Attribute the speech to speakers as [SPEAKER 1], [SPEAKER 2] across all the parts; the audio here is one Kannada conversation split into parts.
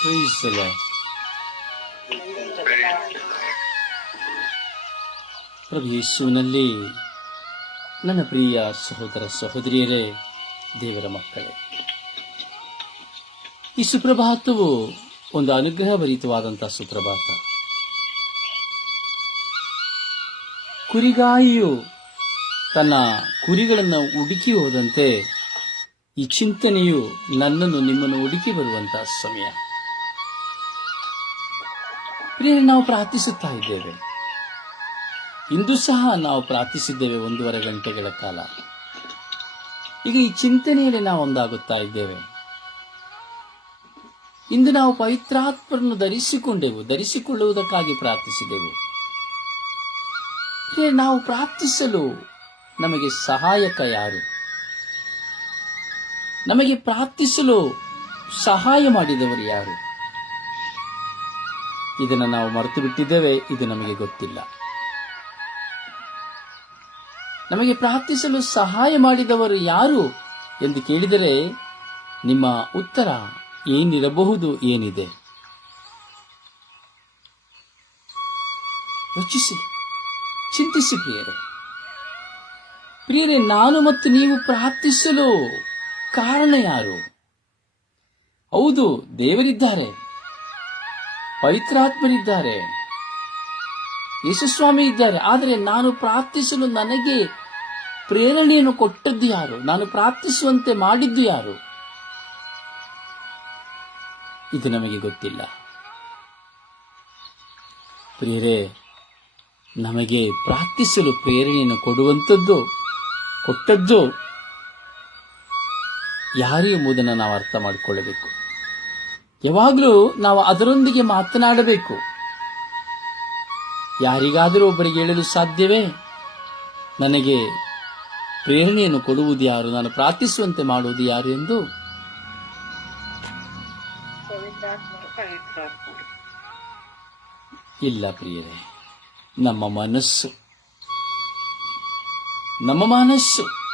[SPEAKER 1] Praise. ಪ್ರಭು ಯೇಸುವಿನಲ್ಲಿ ನನ್ನ ಪ್ರಿಯ ಸಹೋದರ ಸಹೋದರಿಯರೇ, ದೇವರ ಮಕ್ಕಳೇ ಈ ಸುಪ್ರಭಾತವು ಒಂದು ಅನುಗ್ರಹಭರಿತವಾದಂತಹ ಸುಪ್ರಭಾತ ಕುರಿಗಾಯಿಯು ತನ್ನ ಕುರಿಗಳನ್ನು ಹುಡುಕಿ ಹೋದಂತೆ ಈ ಚಿಂತನೆಯು ನನ್ನನ್ನು ನಿಮ್ಮನ್ನು ಹುಡುಕಿ ಬರುವಂತಹ ಸಮಯ. ಪ್ರಿಯ ನಾವು ಪ್ರಾರ್ಥಿಸುತ್ತಾ ಇದ್ದೇವೆ. ಇಂದು ಸಹ ನಾವು ಪ್ರಾರ್ಥಿಸಿದ್ದೇವೆ ಒಂದೂವರೆ ಗಂಟೆಗಳ ಕಾಲ. ಈಗ ಈ ಚಿಂತನೆಯಲ್ಲಿ ನಾವು ಒಂದಾಗುತ್ತಾ ಇದ್ದೇವೆ. ಇಂದು ನಾವು ಪವಿತ್ರಾತ್ಮರನ್ನು ಧರಿಸಿಕೊಂಡೆವು, ಧರಿಸಿಕೊಳ್ಳುವುದಕ್ಕಾಗಿ ಪ್ರಾರ್ಥಿಸಿದೆವು. ನಾವು ಪ್ರಾರ್ಥಿಸಲು ನಮಗೆ ಸಹಾಯಕ ಯಾರು? ನಮಗೆ ಪ್ರಾರ್ಥಿಸಲು ಸಹಾಯ ಮಾಡಿದವರು ಯಾರು? ಇದನ್ನು ನಾವು ಮರೆತು ಬಿಟ್ಟಿದ್ದೇವೆ, ಇದು ನಮಗೆ ಗೊತ್ತಿಲ್ಲ. ನಮಗೆ ಪ್ರಾರ್ಥಿಸಲು ಸಹಾಯ ಮಾಡಿದವರು ಯಾರು ಎಂದು ಕೇಳಿದರೆ ನಿಮ್ಮ ಉತ್ತರ ಏನಿರಬಹುದು ಏನಿದೆ. ಯೋಚಿಸಿ, ಚಿಂತಿಸಿ ಪ್ರಿಯರೇ. ಪ್ರಿಯರೇ, ನಾನು ಮತ್ತು ನೀವು ಪ್ರಾರ್ಥಿಸಲು ಕಾರಣ ಯಾರು? ಹೌದು, ದೇವರಿದ್ದಾರೆ. ಪವಿತ್ರಾತ್ಮರಿದ್ದಾರೆ. ಯೇಸುಸ್ವಾಮಿ ಇದ್ದಾರೆ. ಆದರೆ ನಾನು ಪ್ರಾರ್ಥಿಸಲು ನನಗೆ ಪ್ರೇರಣೆಯನ್ನು ಕೊಟ್ಟದ್ದು ಯಾರು? ನಾನು ಪ್ರಾರ್ಥಿಸುವಂತೆ ಮಾಡಿದ್ದು ಯಾರು? ಇದು ನಮಗೆ ಗೊತ್ತಿಲ್ಲ. ಪ್ರಿಯರೇ, ನಮಗೆ ಪ್ರಾರ್ಥಿಸಲು ಪ್ರೇರಣೆಯನ್ನು ಕೊಡುವಂಥದ್ದು, ಕೊಟ್ಟದ್ದು ಯಾರು ಎಂಬುದನ್ನು ನಾವು ಅರ್ಥ ಮಾಡಿಕೊಳ್ಳಬೇಕು. ಯಾವಾಗಲೂ ನಾವು ಅದರೊಂದಿಗೆ ಮಾತನಾಡಬೇಕು. ಯಾರಿಗಾದರೂ ಒಬ್ಬರಿಗೆ ಹೇಳಲು ಸಾಧ್ಯವೇ? ನನಗೆ ಪ್ರೇರಣೆಯನ್ನು ಕೊಡುವುದು ಯಾರು? ನಾನು ಪ್ರಾರ್ಥಿಸುವಂತೆ ಮಾಡುವುದು ಯಾರು ಎಂದು? ಇಲ್ಲ ಪ್ರಿಯರೇ, ನಮ್ಮ ಮನಸ್ಸು ನಮ್ಮ ಮನಸ್ಸು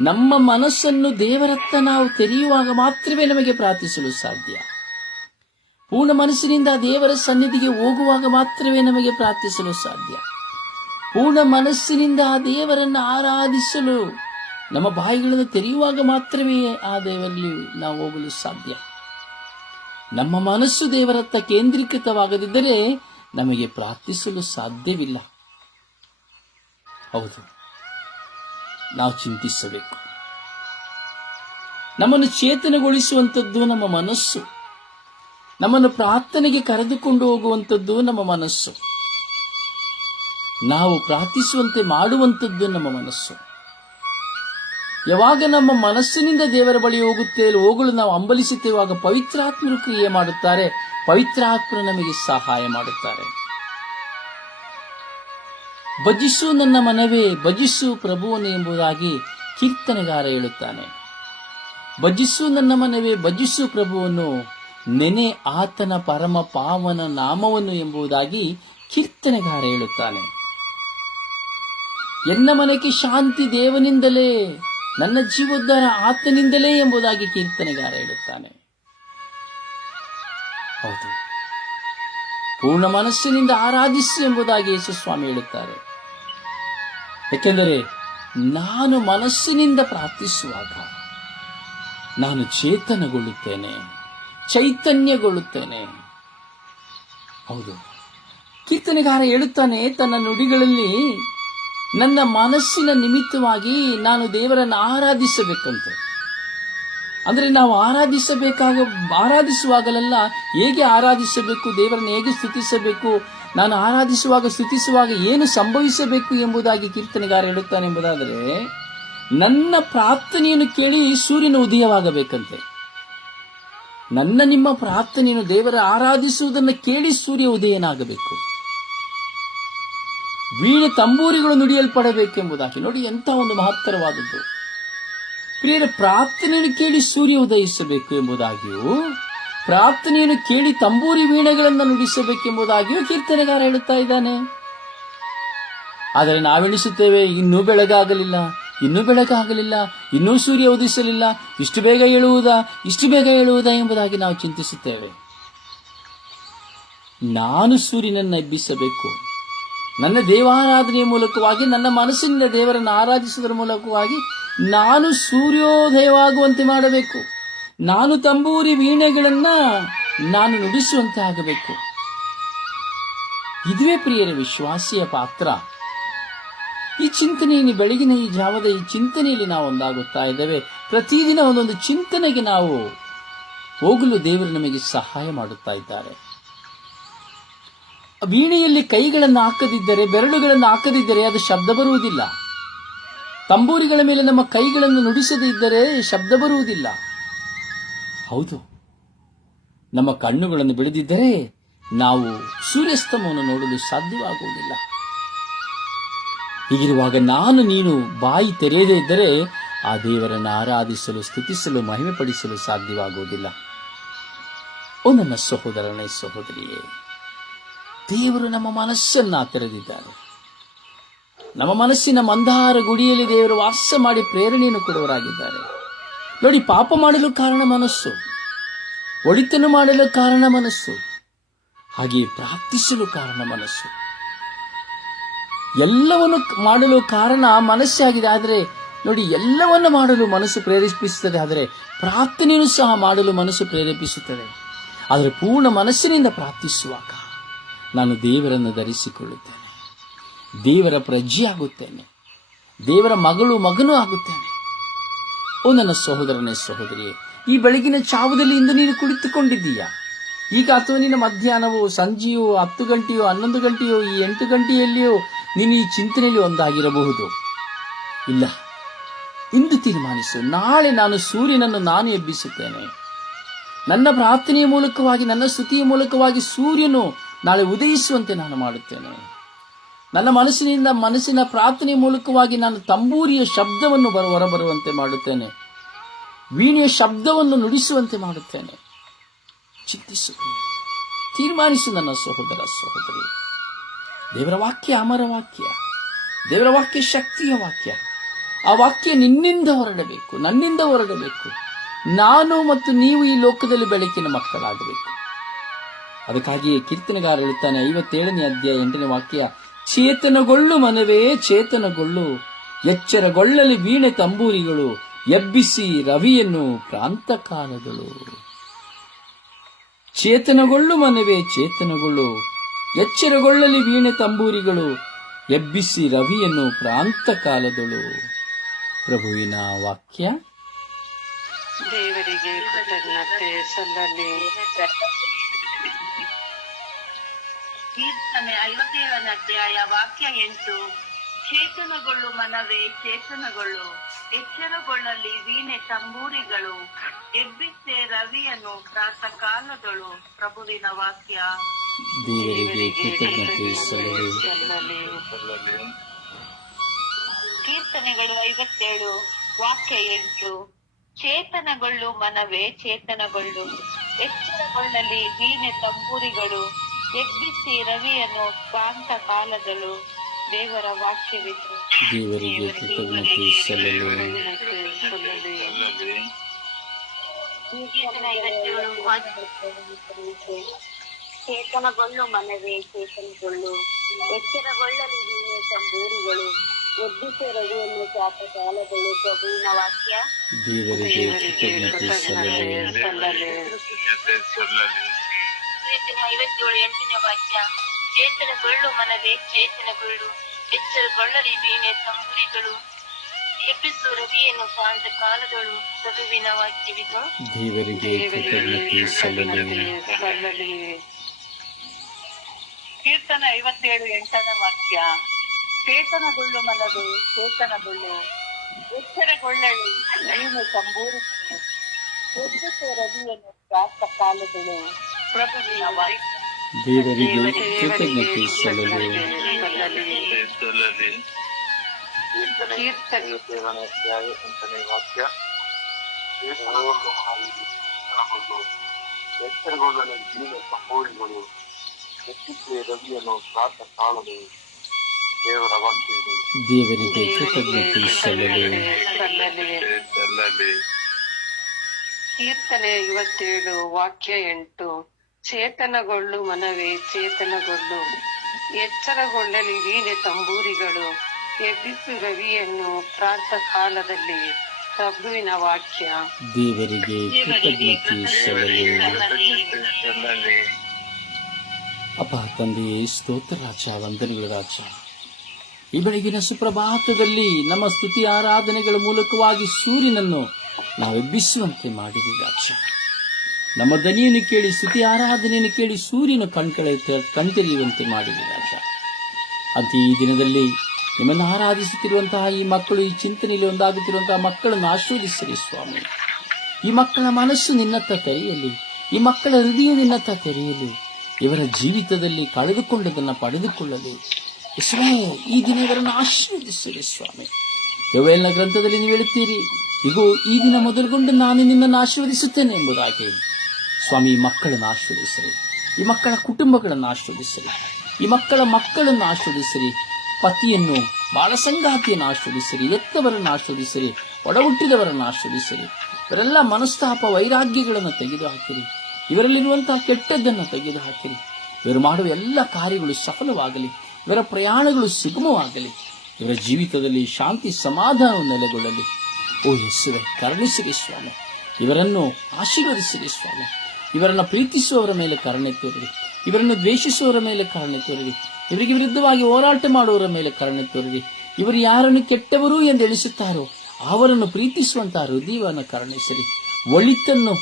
[SPEAKER 1] ನಮ್ಮ ಮನಸ್ಸನ್ನು ದೇವರತ್ತ ನಾವು ತೆರೆಯುವಾಗ ಮಾತ್ರವೇ ನಮಗೆ ಪ್ರಾರ್ಥಿಸಲು ಸಾಧ್ಯ. ಪೂರ್ಣ ಮನಸ್ಸಿನಿಂದ ದೇವರ ಸನ್ನಿಧಿಗೆ ಹೋಗುವಾಗ ಮಾತ್ರವೇ ನಮಗೆ ಪ್ರಾರ್ಥಿಸಲು ಸಾಧ್ಯ. ಪೂರ್ಣ ಮನಸ್ಸಿನಿಂದ ಆ ದೇವರನ್ನು ಆರಾಧಿಸಲು ನಮ್ಮ ಬಾಯಿಗಳನ್ನು ತೆರೆಯುವಾಗ ಮಾತ್ರವೇ ಆ ದೇವರಲ್ಲಿ ನಾವು ಹೋಗಲು ಸಾಧ್ಯ. ನಮ್ಮ ಮನಸ್ಸು ದೇವರತ್ತ ಕೇಂದ್ರೀಕೃತವಾಗದಿದ್ದರೆ ನಮಗೆ ಪ್ರಾರ್ಥಿಸಲು ಸಾಧ್ಯವಿಲ್ಲ. ಹೌದು. ನಾವು ಚಿಂತಿಸಬೇಕು. ನಮ್ಮನ್ನು ಚೇತನಗೊಳಿಸುವಂಥದ್ದು ನಮ್ಮ ಮನಸ್ಸು. ನಮ್ಮನ್ನು ಪ್ರಾರ್ಥನೆಗೆ ಕರೆದುಕೊಂಡು ಹೋಗುವಂಥದ್ದು ನಮ್ಮ ಮನಸ್ಸು. ನಾವು ಪ್ರಾರ್ಥಿಸುವಂತೆ ಮಾಡುವಂಥದ್ದು ನಮ್ಮ ಮನಸ್ಸು. ಯಾವಾಗ ನಮ್ಮ ಮನಸ್ಸಿನಿಂದ ದೇವರ ಬಳಿ ಹೋಗುತ್ತೇವೆ ಹೋಗಲು ನಾವು ಅಂಬಲಿಸುತ್ತೇವಾಗ ಪವಿತ್ರಾತ್ಮರು ಕ್ರಿಯೆ ಮಾಡುತ್ತಾರೆ. ಪವಿತ್ರಾತ್ಮರು ನಮಗೆ ಸಹಾಯ ಮಾಡುತ್ತಾರೆ. ಭಜಿಸು ನನ್ನ ಮನವೇ, ಭಜಿಸು ಪ್ರಭುವನು ಎಂಬುದಾಗಿ ಕೀರ್ತನೆಗಾರ ಹೇಳುತ್ತಾನೆ. ಭಜಿಸು ನನ್ನ ಮನವೇ, ಭಜಿಸು ಪ್ರಭುವನ್ನು ನೆನೆ ಆತನ ಪರಮ ಪಾವನ ನಾಮವನ್ನು ಎಂಬುದಾಗಿ ಕೀರ್ತನೆಗಾರ ಹೇಳುತ್ತಾನೆ. ಎನ್ನ ಮನೆಗೆ ಶಾಂತಿ ದೇವನಿಂದಲೇ, ನನ್ನ ಜೀವೋದ್ಧಾರ ಆತನಿಂದಲೇ ಎಂಬುದಾಗಿ ಕೀರ್ತನೆಗಾರ ಹೇಳುತ್ತಾನೆ. ಹೌದು. ಪೂರ್ಣ ಮನಸ್ಸಿನಿಂದ ಆರಾಧಿಸು ಎಂಬುದಾಗಿ ಯೇಸು ಸ್ವಾಮಿ ಹೇಳುತ್ತಾರೆ. ಏಕೆಂದರೆ ನಾನು ಮನಸ್ಸಿನಿಂದ ಪ್ರಾರ್ಥಿಸುವಾಗ ನಾನು ಚೇತನಗೊಳ್ಳುತ್ತೇನೆ, ಚೈತನ್ಯಗೊಳ್ಳುತ್ತೇನೆ. ಹೌದು. ಕೀರ್ತನೆಗಾರ ಹೇಳುತ್ತಾನೆ, ತನ್ನ ನುಡಿಗಳಲ್ಲಿ ನನ್ನ ಮನಸ್ಸಿನ ನಿಮಿತ್ತವಾಗಿ ನಾನು ದೇವರನ್ನು ಆರಾಧಿಸಬೇಕಂತೆ. ಅಂದ್ರೆ ನಾವು ಆರಾಧಿಸಬೇಕಾಗ, ಆರಾಧಿಸುವಾಗಲೆಲ್ಲ ಹೇಗೆ ಆರಾಧಿಸಬೇಕು, ದೇವರನ್ನು ಹೇಗೆ ಸ್ತುತಿಸಬೇಕು, ನಾನು ಆರಾಧಿಸುವಾಗ ಸ್ತುತಿಸುವಾಗ ಏನು ಸಂಭವಿಸಬೇಕು ಎಂಬುದಾಗಿ ಕೀರ್ತನೆಗಾರ ಹೇಳುತ್ತಾನೆ ಎಂಬುದಾದರೆ, ನನ್ನ ಪ್ರಾರ್ಥನೆಯನ್ನು ಕೇಳಿ ಸೂರ್ಯನ ಉದಯವಾಗಬೇಕಂತೆ. ನನ್ನ ನಿಮ್ಮ ಪ್ರಾರ್ಥನೆಯನ್ನು ದೇವರ ಆರಾಧಿಸುವುದನ್ನು ಕೇಳಿ ಸೂರ್ಯ ಉದಯನಾಗಬೇಕು. ವೀಣೆ ತಂಬೂರಿಗಳು ನುಡಿಯಲ್ಪಡಬೇಕೆಂಬುದಾಗಿ. ನೋಡಿ ಎಂಥ ಒಂದು ಮಹತ್ತರವಾದದ್ದು. ಪ್ರಿಯರ, ಪ್ರಾರ್ಥನೆಯನ್ನು ಕೇಳಿ ಸೂರ್ಯ ಉದಯಿಸಬೇಕು ಎಂಬುದಾಗಿಯೂ, ಪ್ರಾರ್ಥನೆಯನ್ನು ಕೇಳಿ ತಂಬೂರಿ ವೀಣೆಗಳನ್ನು ನುಡಿಸಬೇಕೆಂಬುದಾಗಿಯೂ ಕೀರ್ತನೆಗಾರ ಹೇಳುತ್ತಾ ಇದ್ದಾನೆ. ಆದರೆ ನಾವೆಣಿಸುತ್ತೇವೆ, ಇನ್ನೂ ಬೆಳಗಾಗಲಿಲ್ಲ, ಇನ್ನೂ ಬೆಳಕಾಗಲಿಲ್ಲ, ಇನ್ನೂ ಸೂರ್ಯ ಉದಿಸಲಿಲ್ಲ ಇಷ್ಟು ಬೇಗ ಏಳುವುದಾ, ಇಷ್ಟು ಬೇಗ ಏಳುವುದಾ ಎಂಬುದಾಗಿ ನಾವು ಚಿಂತಿಸುತ್ತೇವೆ. ನಾನು ಸೂರ್ಯನನ್ನು ಎಬ್ಬಿಸಬೇಕು. ನನ್ನ ದೇವಾರಾಧನೆಯ ಮೂಲಕವಾಗಿ, ನನ್ನ ಮನಸ್ಸಿನಿಂದ ದೇವರನ್ನು ಆರಾಧಿಸುವುದರ ಮೂಲಕವಾಗಿ ನಾನು ಸೂರ್ಯೋದಯವಾಗುವಂತೆ ಮಾಡಬೇಕು. ನಾನು ತಂಬೂರಿ ವೀಣೆಗಳನ್ನ ನಾನು ನುಡಿಸುವಂತೆ ಆಗಬೇಕು ಇದುವೇ ಪ್ರಿಯರ, ವಿಶ್ವಾಸಿಯ ಪಾತ್ರ. ಈ ಚಿಂತನೆಯಲ್ಲಿ, ಬೆಳಗಿನ ಈ ಜಾವದ ಈ ಚಿಂತನೆಯಲ್ಲಿ ನಾವು ಒಂದಾಗುತ್ತಾ ಇದ್ದೇವೆ. ಪ್ರತಿದಿನ ಒಂದೊಂದು ಚಿಂತನೆಗೆ ನಾವು ಹೋಗಲು ದೇವರು ನಮಗೆ ಸಹಾಯ ಮಾಡುತ್ತಾ ಇದ್ದಾರೆ. ವೀಣೆಯಲ್ಲಿ ಕೈಗಳನ್ನು ಹಾಕದಿದ್ದರೆ, ಬೆರಳುಗಳನ್ನು ಹಾಕದಿದ್ದರೆ ಅದು ಶಬ್ದ ಬರುವುದಿಲ್ಲ. ತಂಬೂರಿಗಳ ಮೇಲೆ ನಮ್ಮ ಕೈಗಳನ್ನು ನುಡಿಸದೇ ಇದ್ದರೆ ಶಬ್ದ ಬರುವುದಿಲ್ಲ. ಹೌದು. ನಮ್ಮ ಕಣ್ಣುಗಳನ್ನು ಬಿಡದಿದ್ದರೆ ನಾವು ಸೂರ್ಯಾಸ್ತಮವನ್ನು ನೋಡಲು ಸಾಧ್ಯವಾಗುವುದಿಲ್ಲ. ಹೀಗಿರುವಾಗ ನಾನು ನೀನು ಬಾಯಿ ತೆರೆಯದೇ ಇದ್ದರೆ ಆ ದೇವರನ್ನು ಆರಾಧಿಸಲು, ಸ್ತುತಿಸಲು ಮಹಿಮೆ ಪಡಿಸಲು ಸಾಧ್ಯವಾಗುವುದಿಲ್ಲ. ಓ ನನ್ನ ಸಹೋದರನೇ, ಸಹೋದರಿಯೇ, ದೇವರು ನಮ್ಮ ಮನಸ್ಸನ್ನ ತೆರೆದಿದ್ದಾರೆ. ನಮ್ಮ ಮನಸ್ಸಿನ ಮಂದಾರ ಗುಡಿಯಲ್ಲಿ ದೇವರು ವಾಸ ಮಾಡಿ ಪ್ರೇರಣೆಯನ್ನು ಕೊಡುವರಾಗಿದ್ದಾರೆ ನೋಡಿ, ಪಾಪ ಮಾಡಲು ಕಾರಣ ಮನಸ್ಸು, ಒಳಿತನ್ನು ಮಾಡಲು ಕಾರಣ ಮನಸ್ಸು, ಹಾಗೆಯೇ ಪ್ರಾರ್ಥಿಸಲು ಕಾರಣ ಮನಸ್ಸು. ಎಲ್ಲವನ್ನು ಮಾಡಲು ಕಾರಣ ಮನಸ್ಸಾಗಿದೆ, ಆದರೆ ನೋಡಿ, ಎಲ್ಲವನ್ನು ಮಾಡಲು ಮನಸ್ಸು ಪ್ರೇರೇಪಿಸುತ್ತದೆ, ಆದರೆ ಪ್ರಾರ್ಥನೆಯನ್ನು ಸಹ ಮಾಡಲು ಮನಸ್ಸು ಪ್ರೇರೇಪಿಸುತ್ತದೆ. ಆದರೆ ಪೂರ್ಣ ಮನಸ್ಸಿನಿಂದ ಪ್ರಾರ್ಥಿಸುವಾಗ ನಾನು ದೇವರನ್ನು ಧರಿಸಿಕೊಳ್ಳುತ್ತೇನೆ. ದೇವರ ಪ್ರಜೆಯಾಗುತ್ತೇನೆ ದೇವರ ಮಗಳು ಮಗನೂ ಆಗುತ್ತೇನೆ. ಓ ನನ್ನ ಸಹೋದರನೇ ಸಹೋದರಿಯೇ, ಈ ಬೆಳಗಿನ ಚಾವದಲ್ಲಿ ಇಂದು ನೀನು ಕುಳಿತುಕೊಂಡಿದ್ದೀಯಾ? ಈಗ ಅಥವಾ ನಿನ್ನ ಮಧ್ಯಾಹ್ನವೋ, ಸಂಜೆಯೋ, ಹತ್ತು ಗಂಟೆಯೋ, ಹನ್ನೊಂದು ಗಂಟೆಯೋ, ಈ ಎಂಟು ಗಂಟೆಯಲ್ಲಿಯೋ ನೀನು ಈ ಚಿಂತನೆಯಲ್ಲಿ ಒಂದಾಗಿರಬಹುದು. ಇಲ್ಲ, ಇಂದು ತೀರ್ಮಾನಿಸು. ನಾಳೆ ನಾನು ಸೂರ್ಯನನ್ನು ನಾನು ಎಬ್ಬಿಸುತ್ತೇನೆ. ನನ್ನ ಪ್ರಾರ್ಥನೆಯ ಮೂಲಕವಾಗಿ, ನನ್ನ ಸ್ತುತಿಯ ಮೂಲಕವಾಗಿ ಸೂರ್ಯನು ನಾಳೆ ಉದಯಿಸುವಂತೆ ನಾನು ಮಾಡುತ್ತೇನೆ. ನನ್ನ ಮನಸ್ಸಿನಿಂದ ಮನಸ್ಸಿನ ಪ್ರಾರ್ಥನೆ ಮೂಲಕವಾಗಿ ನಾನು ತಂಬೂರಿಯ ಶಬ್ದವನ್ನು ಬರ, ಹೊರಬರುವಂತೆ ಮಾಡುತ್ತೇನೆ. ವೀಣೆಯ ಶಬ್ದವನ್ನು ನುಡಿಸುವಂತೆ ಮಾಡುತ್ತೇನೆ. ಚಿಂತಿಸು. ತೀರ್ಮಾನಿಸು ನನ್ನ ಸಹೋದರ ಸಹೋದರಿ. ದೇವರ ವಾಕ್ಯ ಅಮರ ವಾಕ್ಯ. ದೇವರ ವಾಕ್ಯ ಶಕ್ತಿಯ ವಾಕ್ಯ. ಆ ವಾಕ್ಯ ನಿನ್ನಿಂದ ಹೊರಡಬೇಕು, ನನ್ನಿಂದ ಹೊರಡಬೇಕು. ನಾನು ಮತ್ತು ನೀವು ಈ ಲೋಕದಲ್ಲಿ ಬೆಳಕಿನ ಮಕ್ಕಳಾಗಬೇಕು. ಅದಕ್ಕಾಗಿಯೇ ಕೀರ್ತನೆಗಾರ ಹೇಳುತ್ತಾನೆ, ಐವತ್ತೇಳನೇ ಅಧ್ಯಾಯ ಎಂಟನೇ ವಾಕ್ಯ ಚೇತನಗೊಳ್ಳು ಮನವೇ, ಚೇತನಗೊಳ್ಳು. ಎಚ್ಚರಗೊಳ್ಳಲಿ ವೀಣೆ ತಂಬೂರಿಗಳು, ಎಬ್ಬಿಸಿ ರವಿಯನ್ನು ಪ್ರಾಂತಕಾಲಗಳು ಚೇತನಗೊಳ್ಳು ಮನವೇ, ಚೇತನಗೊಳ್ಳು. ಎಚ್ಚರಗೊಳ್ಳಲಿ ವೀಣೆ ತಂಬೂರಿಗಳು, ಎಬ್ಬಿಸಿ ರವಿಯನ್ನು ಪ್ರಾಂತಕಾಲದಳು ಪ್ರಭುವಿನ ವಾಕ್ಯ?
[SPEAKER 2] ದೇವರಿಗೆ ಕೃತಜ್ಞತೆ ಸಲ್ಲಲಿ.
[SPEAKER 3] ಕೀರ್ತನೆ ಐವತ್ತೇಳನೇ ಅಧ್ಯಾಯ ವಾಕ್ಯ ಎಂಟು. ಚೇತನಗೊಳ್ಳು ಮನವೇ ಚೇತನಗೊಳ್ಳು. ಎಚ್ಚರಗೊಳ್ಳಲಿ ವೀಣೆ ತಂಬೂರಿಗಳು. ಎಬ್ಬಿಸೆ ರವಿಯನ್ನು ಪ್ರಾತ ಕಾಲದಳು. ಪ್ರಭುವಿನ ವಾಕ್ಯ.
[SPEAKER 1] ದೇವರಿಗೆ ಕೃತಜ್ಞತೆ ಸಲ್ಲಲಿ
[SPEAKER 2] ಸಲ್ಲಲಿ
[SPEAKER 3] ಕೀರ್ತನೆಗಳು ಐವತ್ತೇಳು ವಾಕ್ಯ ಎಂಟು. ಚೇತನಗೊಳ್ಳು ಮನವೇ ಚೇತನಗೊಳ್ಳು. ಎಚ್ಚರಗೊಳ್ಳಲಿ ವೀಣೆ ತಂಬೂರಿಗಳು. ಎಬ್ಬಿಸಿ ರವಿಯನ್ನು ಪ್ರಾಂತ ಕಾಲಗಳು ದೇವರ ವಾಕ್ಯವಿತ್ತು.
[SPEAKER 1] ದೇವರಿಗೆ ಕೃತಜ್ಞತೆ ಸಲ್ಲಲು
[SPEAKER 3] ಚೇತನಗೊಳ್ಳು ಮನವೇ ಚೇತನಗೊಳ್ಳು. ಎಚ್ಚರಗೊಳ್ಳಲಿ ವೀಣೆ ತಂಬೂರುಗಳು ಎಬ್ಬಿಸಿ ರವಿಯನ್ನು ಪ್ರಾತ ಕಾಲಗಳು ಪ್ರಭುವಿನ ವಾಕ್ಯ.
[SPEAKER 1] ದೇವರಿಗೆ ಕೃತಜ್ಞತೆ ಸಲ್ಲಲು
[SPEAKER 2] ಸಲ್ಲಲಿ
[SPEAKER 3] ಕೀರ್ತನೆ ಐವತ್ತೇಳು ಎಂಟನೇ ವಾಕ್ಯ. ಚೇತನಗೊಳ್ಳು ಮನವೇ ಚೇತನಗೊಳ್ಳು. ಎಚ್ಚರಗೊಳ್ಳಲಿ ವೀಣೆ ತಂಬುರಿಗಳು. ಎಬ್ಬಿಸು ರವಿಯನ್ನು ಪ್ರಾಂತ ಕಾಲದಳು. ಸದುವಿನ ವಾಕ್ಯವಿದು.
[SPEAKER 1] ದೇವರಿಗೆ
[SPEAKER 3] ಕೀರ್ತನ ಐವತ್ತೇಳು ಎಂಟನೇ ವಾಕ್ಯ. ಚೇತನಗೊಳ್ಳು ಮನದು ಚೇತನಗೊಳ್ಳು. ಎಚ್ಚರಗೊಳ್ಳಲಿ ವೀಣೆ ತಂಬೂರಿಗಳು. ಎಬ್ಬಿಸು ರವಿಯನ್ನು ಪ್ರಾತ ಕಾಲದಳು.
[SPEAKER 1] ದೇವರಿಗೆ ಕೃತಜ್ಞತೆ ಸಲ್ಲಲಿ.
[SPEAKER 4] ಎಚ್ಚರಗೊಳ್ಳಲು ಜೀವ ಸಂಬೋಳಿಗಳು ಹೆಚ್ಚಿಗೆ ರವಿಯನ್ನು ಪ್ರಾತ ಕಾಲದು ದೇವರ ವಾಕ್ಯವಿದೆ
[SPEAKER 1] ದೇವರಿಗೆ ಕೃತಜ್ಞತೆ ಸಲ್ಲಲಿ
[SPEAKER 2] ಸಲ್ಲಲಿ
[SPEAKER 4] ಸಲ್ಲಲಿ.
[SPEAKER 2] ಕೀರ್ತನೆ ಐವತ್ತೇಳು ವಾಕ್ಯ ಎಂಟು. ಚೇತನಗೊಳ್ಳು ಮನವೇ ಚೇತನಗೊಳ್ಳು. ಎಚ್ಚರಗೊಳ್ಳಲಿ ವೀಣೆ ತಂಬೂರಿಗಳು. ಎಬ್ಬಿಸು ರವಿಯನ್ನು ಪ್ರಾರ್ಥ ಕಾಲದಲ್ಲಿ. ಪ್ರಭುವಿನ ವಾಕ್ಯ.
[SPEAKER 1] ದೇವರಿಗೆ ಅಪ್ಪ ತಂದೆಯೇ ಸ್ತೋತ್ರ ರಾಜ ವಂದನೆಗಳು ರಾಜ. ಈ ಬೆಳಗಿನ ಸುಪ್ರಭಾತದಲ್ಲಿ ನಮ್ಮ ಸ್ತುತಿ ಆರಾಧನೆಗಳ ಮೂಲಕವಾಗಿ ಸೂರ್ಯನನ್ನು ನಾವು ಎಬ್ಬಿಸುವಂತೆ ಮಾಡಿರಿ ರಾಜ. ನಮ್ಮ ದನಿಯನ್ನು ಕೇಳಿ ಸ್ತುತಿ, ಆರಾಧನೆಯನ್ನು ಕೇಳಿ ಸೂರ್ಯನ ಕಣ್ಕಳೆ ಕಣ್ತೆರೆಯುವಂತೆ ಮಾಡಿದ ರಾಜ ಅಂತ ಈ ದಿನದಲ್ಲಿ ನಿಮ್ಮನ್ನು ಆರಾಧಿಸುತ್ತಿರುವಂತಹ ಈ ಮಕ್ಕಳು, ಈ ಚಿಂತನೆಯಲ್ಲಿ ಒಂದಾಗುತ್ತಿರುವಂತಹ ಮಕ್ಕಳನ್ನು ಆಶೀರ್ವದಿಸಿರಿ ಸ್ವಾಮಿ. ಈ ಮಕ್ಕಳ ಮನಸ್ಸು ನಿನ್ನತ್ತ ತೆರೆಯಲಿ. ಈ ಮಕ್ಕಳ ಹೃದಯ ನಿನ್ನತ್ತ ತೆರೆಯಲಿ. ಇವರ ಜೀವಿತದಲ್ಲಿ ಕಳೆದುಕೊಂಡದನ್ನು ಪಡೆದುಕೊಳ್ಳಲು. ಸ್ವಾಮಿ ಈ ದಿನ ಇವರನ್ನು ಆಶೀರ್ವದಿಸಿರಿ ಸ್ವಾಮಿ. ಯೋವೇಲ್ನ ಗ್ರಂಥದಲ್ಲಿ ನೀವು ಹೇಳುತ್ತೀರಿ, ಇಗೋ, ಈ ದಿನ ಮೊದಲುಗೊಂಡು ನಾನು ನಿನ್ನನ್ನು ಆಶೀರ್ವದಿಸುತ್ತೇನೆ ಎಂಬುದಾಗಿ. ಸ್ವಾಮಿ, ಈ ಮಕ್ಕಳನ್ನು ಆಶೀರ್ವದಿಸಿರಿ. ಈ ಮಕ್ಕಳ ಕುಟುಂಬಗಳನ್ನು ಆಶೀರ್ವದಿಸಿರಿ. ಈ ಮಕ್ಕಳ ಮಕ್ಕಳನ್ನು ಆಶೀರ್ವದಿಸಿರಿ. ಪತಿಯನ್ನು ಬಾಳ ಸಂಗಾತಿಯನ್ನು ಆಶೀರ್ವದಿಸಿರಿ. ಎತ್ತವರನ್ನು ಆಶೀರ್ವದಿಸಿರಿ. ಒಡ ಆಶೀರ್ವದಿಸಿರಿ. ಇವರೆಲ್ಲ ಮನಸ್ತಾಪ ವೈರಾಗ್ಯಗಳನ್ನು ತೆಗೆದು ಹಾಕಿರಿ ಇವರಲ್ಲಿರುವಂತಹ ಕೆಟ್ಟದ್ದನ್ನು ತೆಗೆದು ಹಾಕಿರಿ ಇವರು ಮಾಡುವ ಎಲ್ಲ ಕಾರ್ಯಗಳು ಸಫಲವಾಗಲಿ. ಇವರ ಪ್ರಯಾಣಗಳು ಸುಗಮವಾಗಲಿ. ಇವರ ಜೀವಿತದಲ್ಲಿ ಶಾಂತಿ ಸಮಾಧಾನ ನೆಲೆಗೊಳ್ಳಲಿ. ಓ ಯೇಸುವೆ, ಕರುಣಿಸಿರಿ ಸ್ವಾಮಿ. ಇವರನ್ನು ಆಶೀರ್ವದಿಸಿರಿ ಸ್ವಾಮಿ. ಇವರನ್ನು ಪ್ರೀತಿಸುವವರ ಮೇಲೆ ಕರುಣೆ ತೋರಿರಿ. ಇವರನ್ನು ದ್ವೇಷಿಸುವವರ ಮೇಲೆ ಕರುಣೆ ತೋರಿರಿ. ಇವರಿಗೆ ವಿರುದ್ಧವಾಗಿ ಹೋರಾಟ ಮಾಡುವವರ ಮೇಲೆ ಕರುಣೆ ತೋರಿರಿ. ಇವರು ಯಾರನ್ನು ಕೆಟ್ಟವರು ಎಂದು ಎಣಿಸುತ್ತಾರೋ ಅವರನ್ನು ಪ್ರೀತಿಸುವಂತಹ ಹೃದಯವನ್ನು ಕರುಣಿಸಿರಿ. ಒಳಿತನ್ನು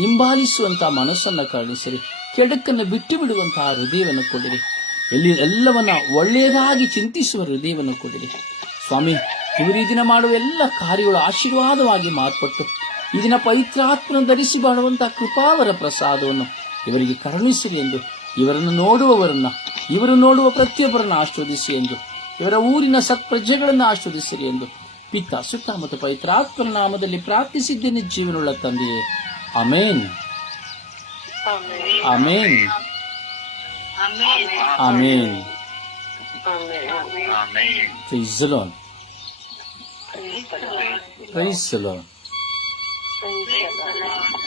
[SPEAKER 1] ಹಿಂಬಾಲಿಸುವಂತಹ ಮನಸ್ಸನ್ನು ಕರುಣಿಸಿರಿ. ಕೆಡಕನ್ನು ಬಿಟ್ಟು ಬಿಡುವಂತಹ ಹೃದಯವನ್ನು ಕೊಡಿರಿ. ಎಲ್ಲಿ ಎಲ್ಲವನ್ನ ಒಳ್ಳೆಯದಾಗಿ ಚಿಂತಿಸುವ ಹೃದಯವನ್ನು ಕೊಡಿರಿ. ಸ್ವಾಮಿ ಇವರು ಈ ದಿನ ಮಾಡುವ ಎಲ್ಲ ಕಾರ್ಯಗಳು ಆಶೀರ್ವಾದವಾಗಿ ಮಾರ್ಪಟ್ಟು ಈ ದಿನ ಪವಿತ್ರಾತ್ಮನ ಧರಿಸಿ ಬಾಳುವಂತಹ ಕೃಪಾವರ ಪ್ರಸಾದವನ್ನು ಇವರಿಗೆ ಕರುಣಿಸಿರಿ ಎಂದು ಇವರನ್ನು ನೋಡುವವರನ್ನ ಇವರು ನೋಡುವ ಪ್ರತಿಯೊಬ್ಬರನ್ನು ಆಶೀರ್ವದಿಸಿ ಎಂದು ಇವರ ಊರಿನ ಸತ್ಪ್ರಜೆಗಳನ್ನು ಆಶೀರ್ವದಿಸಿರಿ ಎಂದು ಪಿತ್ತ ಸುತ್ತ ಮತ್ತು ಪವಿತ್ರಾತ್ಮನ ನಾಮದಲ್ಲಿ ಪ್ರಾರ್ಥಿಸಿದ್ದೇನೆ ಜೀವನುಳ್ಳ ತಂದೆಯೇ. ಅಮೇನ್ ಅಮೇನ್ ಅಮೇನ್ ಪ್ರೈಸ್ ಸಲೋನ್ ಪ್ರೈಸ್ certeza.